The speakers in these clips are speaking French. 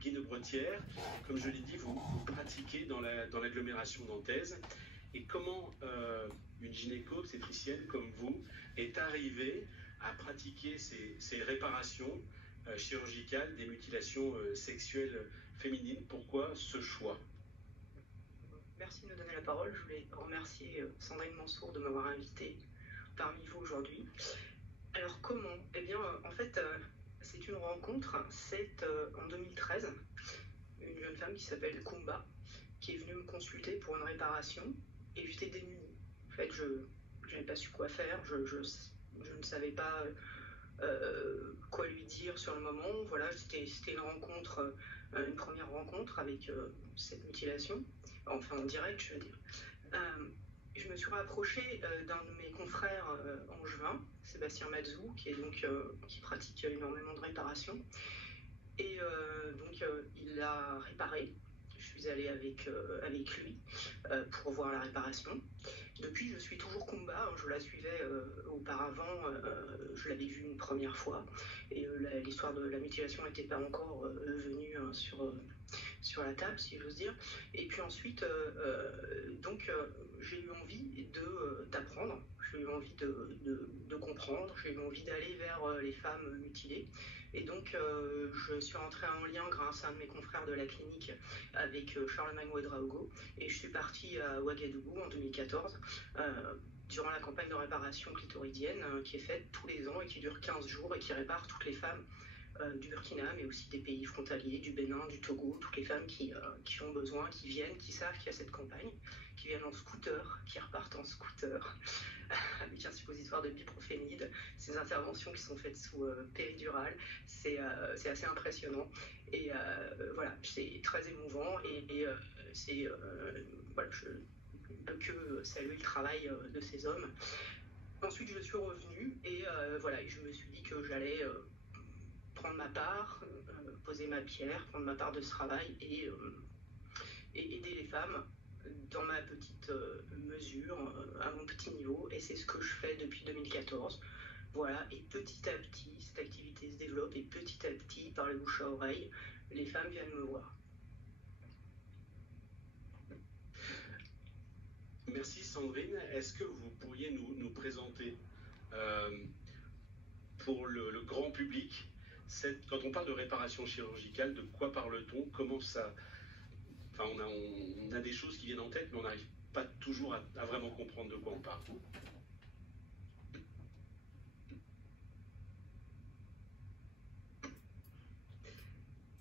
Guy-de-Bretière. Comme je l'ai dit, vous pratiquez dans l'agglomération nantaise. Et comment une gynéco-obstétricienne comme vous est arrivée à pratiquer ces réparations chirurgicales des mutilations sexuelles féminines? Pourquoi ce choix? Merci de me donner la parole. Je voulais remercier Sandrine Mansour de m'avoir invitée parmi vous aujourd'hui. Alors comment? Eh bien, en fait, c'est une rencontre. C'est en 2013, une jeune femme qui s'appelle Kumba, qui est venue me consulter pour une réparation, et j'étais démunie. En fait, je n'avais pas su quoi faire, je ne savais pas quoi lui dire sur le moment. Voilà, c'était une rencontre, une première rencontre avec cette mutilation, enfin en direct, je veux dire. Je me suis rapprochée d'un de mes confrères angevin, Sébastien Mazou, qui pratique énormément de réparation. Et il a réparé. Je suis allée avec lui pour voir la réparation. Depuis, je suis toujours Kumba. Je la suivais auparavant. Je l'avais vue une première fois. Et l'histoire de la mutilation n'était pas encore venue sur la table, si j'ose dire. Et puis ensuite, j'ai eu envie d'apprendre. J'ai eu envie de comprendre. J'ai eu envie d'aller vers les femmes mutilées. Et donc, je suis rentrée en lien grâce à un de mes confrères de la clinique avec Charlemagne Ouedraogo. Et je suis partie à Ouagadougou en 2014 durant la campagne de réparation clitoridienne qui est faite tous les ans et qui dure 15 jours et qui répare toutes les femmes du Burkina, mais aussi des pays frontaliers, du Bénin, du Togo, toutes les femmes qui ont besoin, qui viennent, qui savent qu'il y a cette campagne, qui viennent en scooter, qui repartent en scooter, avec un suppositoire de biprophénide. Ces interventions qui sont faites sous péridurale, c'est assez impressionnant. Et voilà, c'est très émouvant voilà, je ne peux que saluer le travail de ces hommes. Ensuite, je suis revenue et voilà, je me suis dit que j'allais prendre ma part, poser ma pierre, prendre ma part de ce travail et aider les femmes dans ma petite mesure, à mon petit niveau. Et c'est ce que je fais depuis 2014. Voilà, et petit à petit, cette activité se développe et petit à petit, par le bouche à oreille, les femmes viennent me voir. Merci Sandrine. Est-ce que vous pourriez nous présenter pour le grand public, quand on parle de réparation chirurgicale, de quoi parle-t-on? Comment ça... Enfin, on a des choses qui viennent en tête, mais on n'arrive pas toujours à vraiment comprendre de quoi on parle.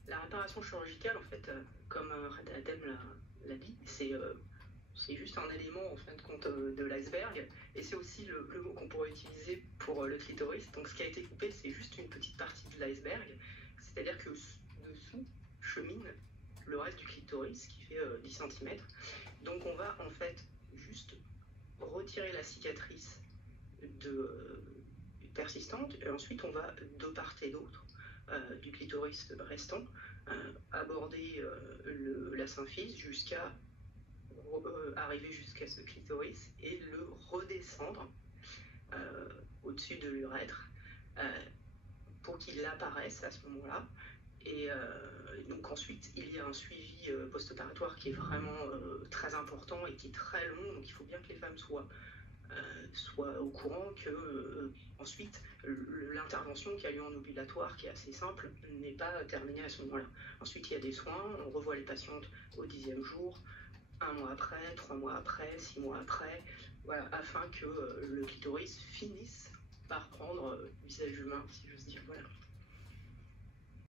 La réparation chirurgicale, en fait, comme Reda Adem l'a dit, c'est juste un élément en fin de compte de l'iceberg, et c'est aussi le mot qu'on pourrait utiliser pour le clitoris. Donc ce qui a été coupé, c'est juste une petite partie de l'iceberg, c'est-à-dire que dessous chemine le reste du clitoris qui fait 10 cm. Donc on va en fait juste retirer la cicatrice persistante, et ensuite on va de part et d'autre du clitoris restant aborder la symphyse jusqu'à arriver jusqu'à ce clitoris et le redescendre au-dessus de l'urètre pour qu'il apparaisse à ce moment-là. Et donc ensuite, il y a un suivi post-opératoire qui est vraiment très important et qui est très long. Donc il faut bien que les femmes soient au courant que ensuite l'intervention qui a lieu en ovulatoire, qui est assez simple, n'est pas terminée à ce moment-là. Ensuite, il y a des soins, on revoit les patientes au 10e jour, 1 mois après, 3 mois après, 6 mois après, voilà, afin que le clitoris finisse par prendre visage humain, si j'ose dire. Voilà.